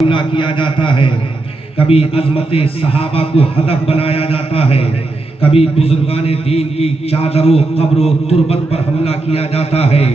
हमला किया जाता है, कभी अजमत सहाबा को हदफ बनाया जाता है, कभी बुजुर्गाने दीन की चादरों कब्रों तुर्बत पर हमला किया जाता है,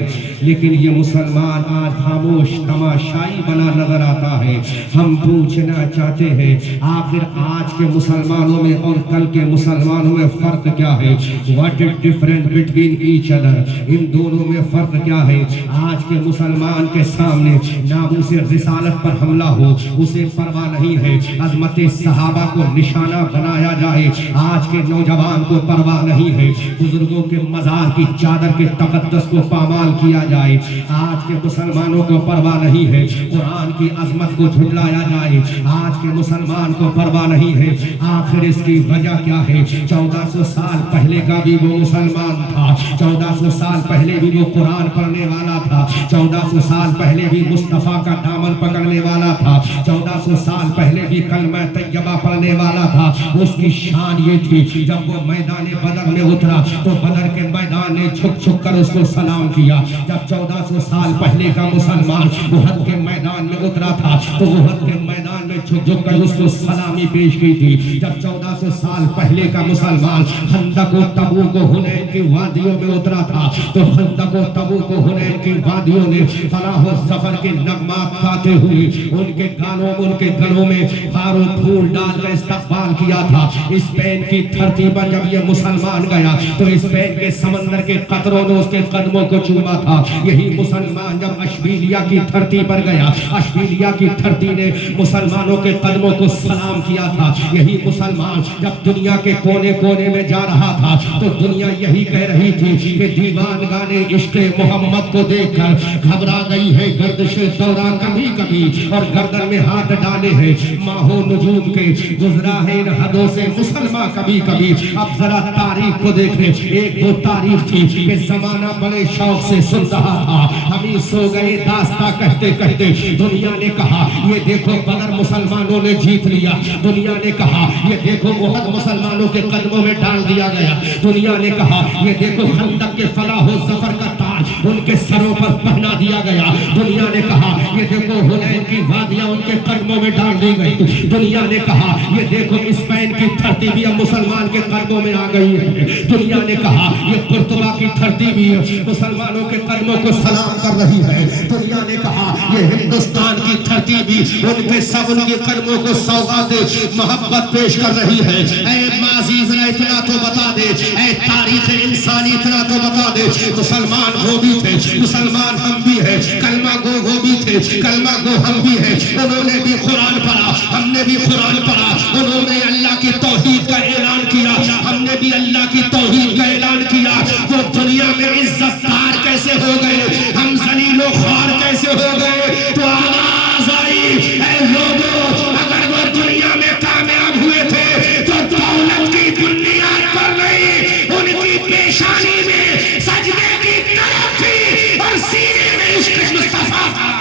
लेकिन ये मुसलमान आज खामोश तमाशाई बना नजर आता है। हम पूछना चाहते हैं आखिर आज के मुसलमानों में और कल के मुसलमानों में फर्क क्या है? What is difference between each other? इन दोनों में फर्क क्या है? आज के मुसलमान के सामने नामूस रिसालत पर हमला हो उसे परवाह नहीं है, अजमत सहाबा को निशाना बनाया जाए आज के नौजवान को परवाह नहीं है, बुजुर्गों के मजार की चादर के तकद्दस को पामाल किया जाए आज के मुसलमानों को परवाह नहीं है, कुरान की अजमत को झुटलाया जाए आज के मुसलमान को परवाह नहीं है। आखिर इसकी वजह क्या है? 1400 साल पहले का भी वो मुसलमान था, 1400 साल पहले भी वो कुरान पढ़ने वाला था, 1400 साल पहले भी मुस्तफा का दामन पकड़ने वाला था, 1400 साल पहले भी कलमा तैयबा पढ़ने वाला था। उसकी शान ये थी जब वो मैदान बदर में उतरा तो बदर के मैदान ने झुक झुक कर उसको सलाम किया। जब 1400 साल पहले का मुसलमान उहद के मैदान में उतरा था तो उहद के मैदान में झुक झुक कर उसको सलामी पेश की थी। जब 1400 साल पहले का मुसलमान खंदक व तबूक व हुनैन की वादियों में उतरा था तो खंदक व तबूक व हुनैन की वादियों ने फलाह व ज़फ़र के नगमात गाते हुए उनके गानों उनके गलों में हार व फूल डालकर इस्तक़बाल किया था। स्पेन की धरती पर जब ये मुसलमान गया तो स्पेन के समंदर के कतरों ने उसके कदमों को चूमा था। यही मुसलमान जब अशबीलिया की धरती पर गया, अशबीलिया की धरती ने मुसलमानों के कदमों को सलाम किया था। यही मुसलमान जब दुनिया के कोने कोने में जा रहा था तो दुनिया यही कह रही थी कि दीवान गाने इश्क़ मोहम्मद को देखकर घबरा गई है गर्दिशे दौरा कभी कभी और गर्दन में हाथ डाले हैं माहो नजूम के गुजरा है इन हदों से मुसलमान कभी कभी। अब जरा तारीख को देखें, एक दो तारीख थी कि जमाना बड़े शौक से सुन रहा था, हम ही सो गए दास्ता कहते कहते। दुनिया ने कहा ये देखो बदर मुसलमानों ने जीत लिया, दुनिया ने कहा ये देखो उहद मुसलमानों के कदमों में डाल दिया गया, दुनिया ने कहा ये देखो खंदक के फलाह व ज़फ़र का ताज उनके सरों पर पहना दिया गया, दुनिया ने कहा ये देखो हुनैन की वादियां उनके कदमों में डाल दी गई, दुनिया ने कहा ये देखो स्पेन की धरती भी अब मुसलमान के कदमों में आ गई है, दुनिया ने कहा ये कुर्तुबा की धरती भी मुसलमानों के कदमों को सलाम कर रही है, दुनिया ने कहा ये हिंदुस्तान की धरती भी उनके सब उनके कदमों को सौगात मोहब्बत पेश कर रही है। ऐ माज़ी ज़रा इतना तो बता दे, ऐ तारीख़ इंसानी इतना तो बता दे, मुसलमान वो भी थे, मुसलमान हम भी है, कलमा गो वो भी थे, कलमा गो हम भी है, उन्होंने भी कुरान पढ़ा, हमने भी कुरान पढ़ा, उन्होंने अल्लाह की तौहीद का ऐलान किया, हमने भी अल्लाह की तौहीद का ऐलान किया। वो दुनिया में इज्जतदार कैसे हो गए, हम ज़लीलो ख्वार कैसे हो गए? तो आवाज आई ऐ लोगों, अगर वो दुनिया में कामयाब हुए थे तो दौलत की बुनियाद पर नहीं, उनकी पेशानी में सजदे की तरफ थी और सीने में इश्क़ मुस्तफा था।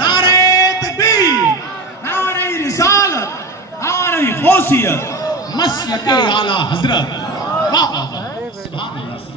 नारे तकबीर, नारे रिसालत, नारे गौसियत, मसलके आला हजरत।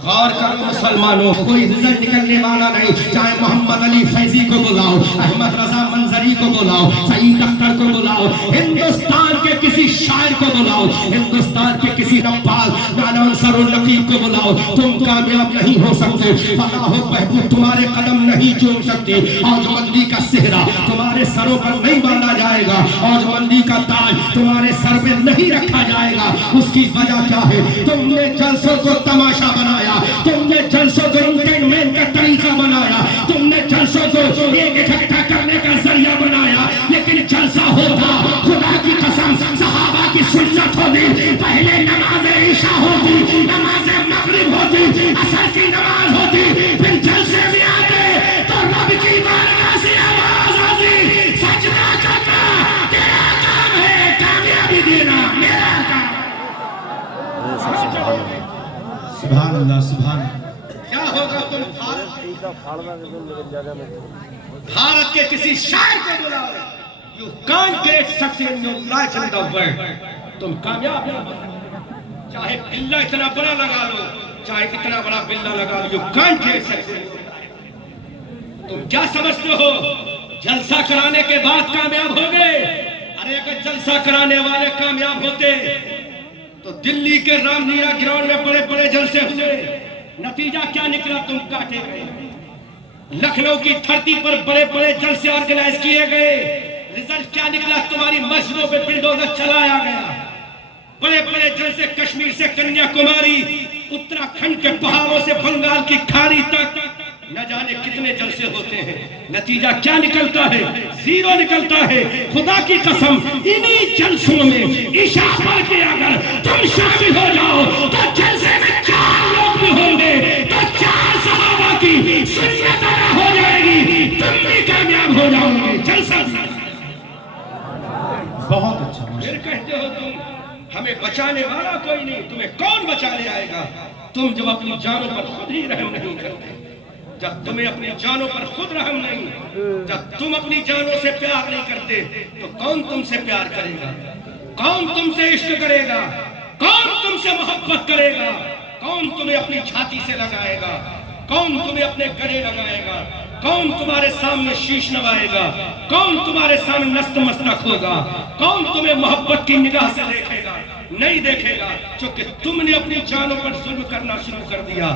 गौर करो मुसलमानों, कोई रिजल्ट निकलने वाला नहीं, चाहे मोहम्मद अली फैजी को बुलाओ, अहमद रजा मंजरी को बुलाओ, सईद अख्तर को बुलाओ, हिंदुस्तान के किसी शायर को बुलाओ, हिंदुस्तान के किसी नब्बाल नाना अंसरुल नकीब को बुलाओ, तुम कामयाब नहीं हो सकते। फलाह व बहबूद तुम्हारे कदम नहीं चूम सकते, औजमंदी का सेहरा तुम्हारे सरों पर नहीं बांधा जाएगा, औजमंदी का ताज तुम्हारे सर पे नहीं रखा जाएगा। उसकी वजह क्या है? तुमने जलसों को तमाशा बनाया, तुमने जलसों को एंटरटेनमेंट का तरीका बनाया, तुमने जलसों को एक इकट्ठा करने का जरिया बनाया, लेकिन जलसा होता खुदा की कसम सहाबा की सुन्नत होती, पहले नमाज इशा होती, नमाज मगरिब होती, असर की नमाज होती, फिर जलसे में आते तो रब की बारगाह से आवाज आती, सजदा करना तेरा काम है, कामयाबी देना मेरा काम। सुभान अल्लाह, सुभान। क्या होगा तुम भारत के किसी शायर को बुलाओ, you can't get success in your life in the world, तुम कामयाब नहीं हो। चाहे बिल्ला इतना बड़ा लगा लो, चाहे इतना बड़ा बिल्ला लगा लो, you can't get success। तुम क्या समझते हो जलसा कराने के बाद कामयाब हो गए। अरे अगर जलसा कराने वाले कामयाब होते तो दिल्ली के रामलीला ग्राउंड में बड़े बड़े जलसे हुए, नतीजा क्या निकला? तुम काटे गए। लखनऊ की धरती पर बड़े बड़े जलसे ऑर्गेनाइज किए गए, रिजल्ट क्या निकला? तुम्हारी मस्जिदों पे बिल्डोजर चलाया गया। बड़े बड़े जलसे कश्मीर से कन्याकुमारी, उत्तराखंड के पहाड़ों से बंगाल की खाड़ी तक, न जाने कितने जलसे होते हैं। नतीजा क्या निकलता है? जीरो निकलता है। खुदा की कसम, इन्हीं जलसों में ईशा पढ़ के अगर तुम शामिल हो जाओ तो जलसे में 4 लोग भी होंगे तो 4 सहाबा की सुन्नत अदा हो जाएगी, तुम भी कामयाब हो जाओगे। जलसा बहुत अच्छा। फिर कहते हो तुम हमें बचाने वाला कोई नहीं, तुम्हें कौन बचाने आएगा? तुम जब अपनी जानों पर खुद ही रहम नहीं करते, जब तुम्हें अपनी जानों पर खुद रहम नहीं, जब तुम अपनी जानों से प्यार नहीं करते तो कौन तुमसे प्यार करेगा? कौन तुमसे इश्क करेगा? कौन तुमसे मोहब्बत करेगा? कौन तुम्हें अपनी छाती से लगाएगा? कौन तुम्हें अपने गले लगाएगा? कौन तुम्हारे सामने शीश नवाएगा? कौन तुम्हारे सामने नस्त मस्तक होगा? कौन तुम्हें मोहब्बत की निगाह से देखेगा? नहीं देखेगा, क्योंकि तुमने अपनी जानों पर जुल्म करना शुरू कर दिया।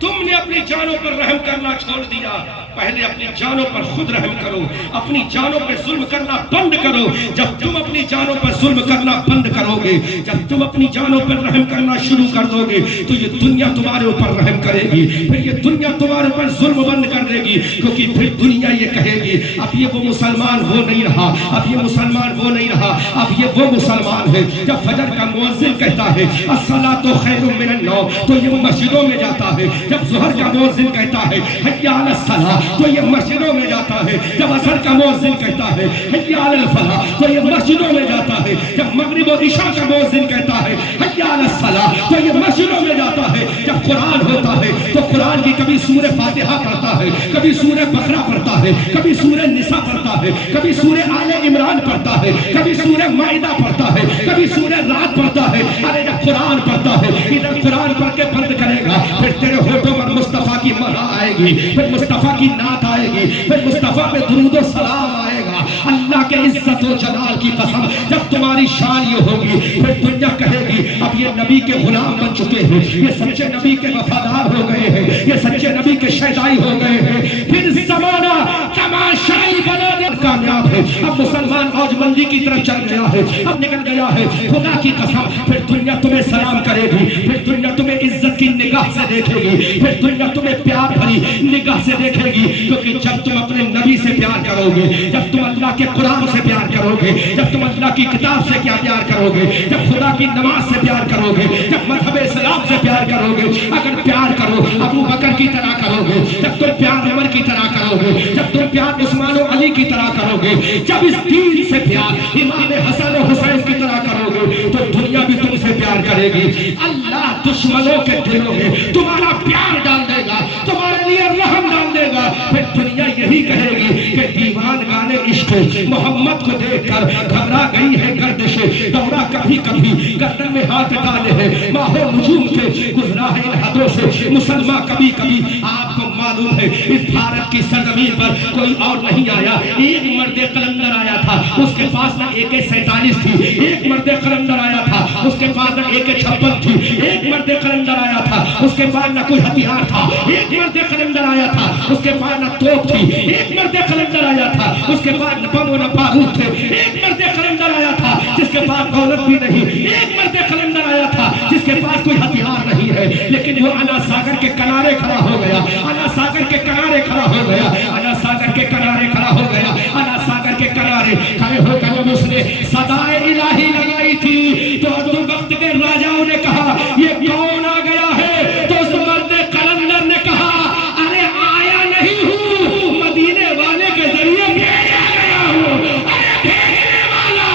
तुमने अपनी जानों पर रहम करना छोड़ दिया। पहले अपनी जानों पर खुद रहम करो, अपनी जानों पर जुल्म करना बंद करो। जब तुम अपनी जानों पर जुल्म करना बंद करोगे, जब तुम अपनी जानों पर रहम करना शुरू कर दोगे तो ये दुनिया तुम्हारे ऊपर रहम करेगी, फिर ये दुनिया तुम्हारे ऊपर जुल्म बंद कर देगी। क्योंकि फिर दुनिया ये कहेगी अब ये वो मुसलमान वो नहीं रहा, अब ये मुसलमान वो नहीं रहा, अब ये वो मुसलमान है। जब फजर का मुअज्जिन कहता है अस्सलातु खैरुम मिनन नौम तो ये मस्जिदों में जाता है। जब ज़ोहर का मुअज्जिन कहता है हय्या अलस सलाह तो ये मस्जिदों में जाता है। जब असर का मुअज्जिन कहता है हय्या अलल फलाह तो ये मस्जिदों में जाता है। जब मगरिब और इशा का मुअज्जिन कहता है हय्या अलस सलाह तो ये मस्जिदों में जाता है। जब कुरान होता है तो कुरान की कभी सूरह फातिहा पढ़ता है, कभी सूरह बकरा पढ़ता है, कभी सूरह निसा पढ़ता है, कभी सूरह आले इमरान पढ़ता है, कभी सूरह माइदा पढ़ता है, कभी सूरह रात पढ़ता है। अरे जब कुरान पढ़ता है, इधर कुरान पढ़ के बंद करेगा, फिर तेरे होठों पर मुस्तफा की मना आएगी, फिर मुस्तफा की नात आएगी, फिर मुस्तफा पे दुरूद और सलाम आएगा। अल्लाह के इज्जत और जलाल की कसम, जब तुम्हारी शान ये होगी फिर दुनिया कहेगी अब ये नबी के गुलाम बन चुके हैं, ये सच्चे नबी के वफादार हो गए हैं, ये सच्चे नबी के शहदाई हो गए हैं। फिर जमाना तमाशाई बना दे कामयाब है। अब मुसलमान औजमंदी की तरफ चल गया है, अब निकल गया है। खुदा की कसम, फिर दुनिया तुम्हें सलाम करेगी, फिर दुनिया तुम्हें इज्जत की निगाह से देखेगी, फिर दुनिया तुम्हें प्यार भरी निगाह से देखेगी। क्योंकि जब तुम अपने नबी से प्यार करोगे, जब तुम अल्लाह के कुरान से प्यार करोगे, जब तुम अल्लाह की किताब से क्या प्यार करोगे, जब खुदा की नमाज से प्यार करोगे, जब मजहब इस्लाम से प्यार करोगे, अगर प्यार करो अबू बकर की तरह करोगे, जब तुम प्यार उमर की तरह करोगे, जब तुम प्यार उस्मान और अली की तरह करोगे, जब इस दीन से प्यार इमाम हसन और हुसैन की तरह करोगे तो दुनिया भी तुमसे प्यार करेगी। अल्लाह दुश्मनों के दिलों में तुम्हारा प्यार डाल देगा, तुम्हारे लिए रहम डाल देगा। फिर दुनिया यही कहेगी कि दीवान गाने इश्क मोहम्मद को देखकर घबरा गई है गर्दिश, दौड़ा कभी कभी गर्दन में हाथ डाले हैं, माहो नजूम के गुजरा है इन हदों से मुसलमान कभी कभी। आपको मालूम है इस भारत की सरजमीन पर कोई और नहीं आया, एक मर्दे कलंदर आया था, उसके पास ना AK-47 थी, एक मर्दे कलंदर आया था, उसके पास ना AK-56 थी, एक मर्दे कलंदर आया था, उसके पास ना कोई हथियार था, एक मर्दे कलंदर आया था, उसके पास ना तोप थी, एक मर्दे कलंदर आया था, उसके पास न बम न बारूद थे, एक मर्दे कलंदर आया था जिसके पास दौलत भी नहीं, एक मर्दे कलंदर आया था जिसके पास कोई हथियार नहीं है, लेकिन वो अना सागर के किनारे खड़ा हो गया, अना सागर के किनारे खड़ा हो गया, अना सागर के किनारे खड़ा हो गया, अना सागर के किनारे खड़े होकर उसने सदाए इलाही लगाई थी। तो वक्त के राजाओं ने कहा ये कौन आ गया है, तो उस मर्दे कलंदर ने कहा अरे आया नहीं हूँ, मदीने वाले के जरिए भेजा गया हूँ। अरे भेजने वाला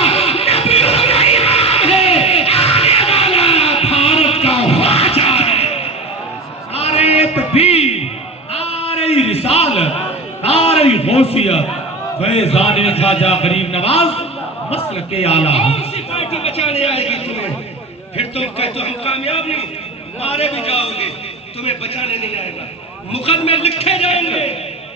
नबियों का इमाम है, आने वाला भारत का ख्वाजा है। नारे तकबीर, नारे रिसालत, नारे गौसियत, फैज़ान ख्वाजा गरीब नवाज मसलक के आला। कौन सी पार्टी बचाने आएगी तुम्हें? फिर तुम कहते हो हम कामयाब नहीं, मारे भी जाओगे, तुम्हें बचाने नहीं आएगा, मुकदमे लिखे जाएंगे,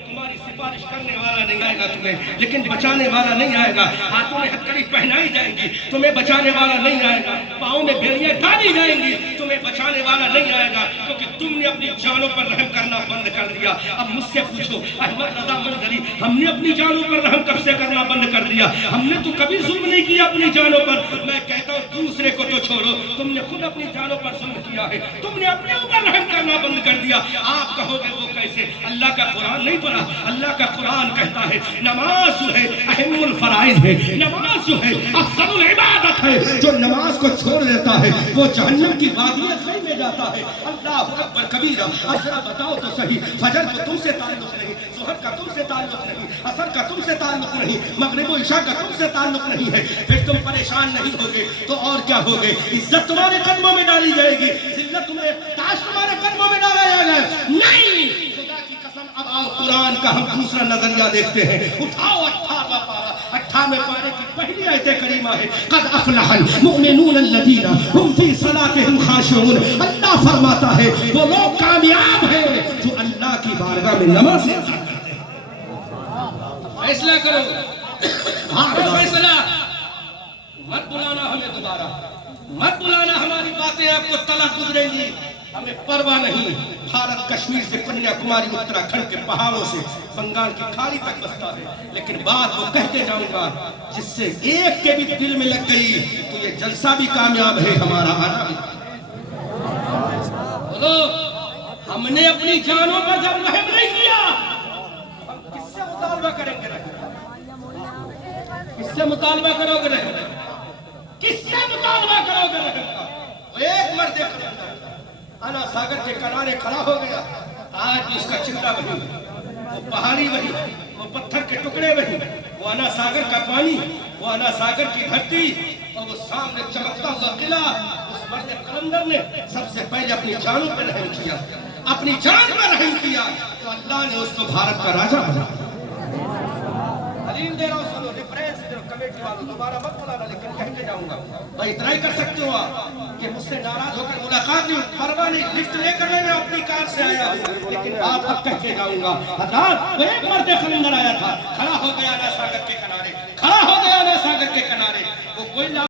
तुम्हारी सिफारिश करने वाला नहीं आएगा तुम्हें, लेकिन बचाने वाला नहीं आएगा। हाथों में हथकड़ी पहनाई जाएगी, तुम्हें बचाने वाला नहीं आएगा। पाँव में बेड़ियां डाली जाएंगी, तुम्हें बचाने वाला नहीं आएगा, क्योंकि तुमने अपनी जानों पर रहम करना बंद कर दिया। अब मुझसे पूछो अहमद रजा मंजरी, हमने अपनी जानों पर रहम कब से करना बंद कर दिया? हमने तो कभी जुल्म नहीं किया अपनी जानों पर। मैं कहता हूँ दूसरे को तो छोड़ो, तुमने खुद अपनी जानों पर जुल्म किया है, तुमने अपने ऊपर रहम करना बंद कर दिया। आप कहोगे वो कैसे? अल्लाह का कुरान नहीं पढ़ा? अल्लाह का कुरान कहता है नमाज जो है अहमुल फराइज है, नमाज जो है अफजलुल इबादत है। जो नमाज को छोड़ देता है वो जहन्नम की वादियां में जाता है। अल्लाह अकबर कबीरा। अब जरा बताओ तो सही, फजर का तुमसे ताल्लुक नहीं, ज़ोहर का तुमसे ताल्लुक नहीं, असर का तुमसे ताल्लुक नहीं, मगरिब और इशा का तुमसे ताल्लुक नहीं है, फिर तुम परेशान नहीं होगे तो और क्या होगे? इज्जत तुम्हारे कदमों में डाली जाएगी, जिल्लत तुम्हें ताज तुम्हारे कदमों में डाला जाएगा। नहीं, खुदा की कसम। अब आओ कुरान का हम दूसरा नजरिया देखते हैं। उठाओ 18वां पारा, 18वें पारे की पहली आयत करीमा है कद अफलहल मुमिनून अल्लज़ीना हुम फी सलातिहिम खाशिऊन। अल्लाह फरमाता है वो लोग कामयाब हैं जो अल्लाह की बारगाह में नमाज अदा करते हैं। फैसला करो, हाँ फैसला। मत बुलाना हमें दोबारा, मत बुलाना, हमारी बातें आपको तला गुजरेंगी, हमें परवाह नहीं। भारत कश्मीर से कन्याकुमारी, उत्तराखंड के पहाड़ों से बंगाल की खाड़ी तक बसता है, लेकिन बात वो कहते जाऊंगा जिससे एक के भी दिल में लग गई तो ये जलसा भी कामयाब है, हमारा आना भी। बोलो, हमने अपनी जानों पर जब रहम नहीं किया, हम किससे मुतालबा करेंगे? किससे मुतालबा करोगे रहम? किससे मुतालबा करोगे रहम? एक मर्द आना सागर के किनारे खड़ा हो गया, आज भी उसका चिंता वही, वो पहाड़ी वही, वो पत्थर के टुकड़े वही, वो आना सागर का पानी, वो आना सागर की धरती, और वो सामने चमकता हुआ किला। उस मर्द कलंदर ने सबसे पहले अपनी जानों पर रहम किया, अपनी जान पर रहम किया, तो अल्लाह ने उसको भारत का राजा बना। दे रहा हूं, सुनो, रेफरेंस दे, कमेटी वालों दोबारा मत बुलाना, लेकिन कहते जाऊंगा भाई इतना ही कर सकते हो आप कि मुझसे नाराज होकर मुलाकात नहीं, परवाह नहीं, लिफ्ट लेकर मैं अपनी कार से आया हूं, लेकिन बात अब कहते जाऊंगा। हज़ार वो एक मर्द कलंदर आया था, खड़ा हो गया ना सागर के किनारे, खड़ा हो गया ना सागर के किनारे, वो कोई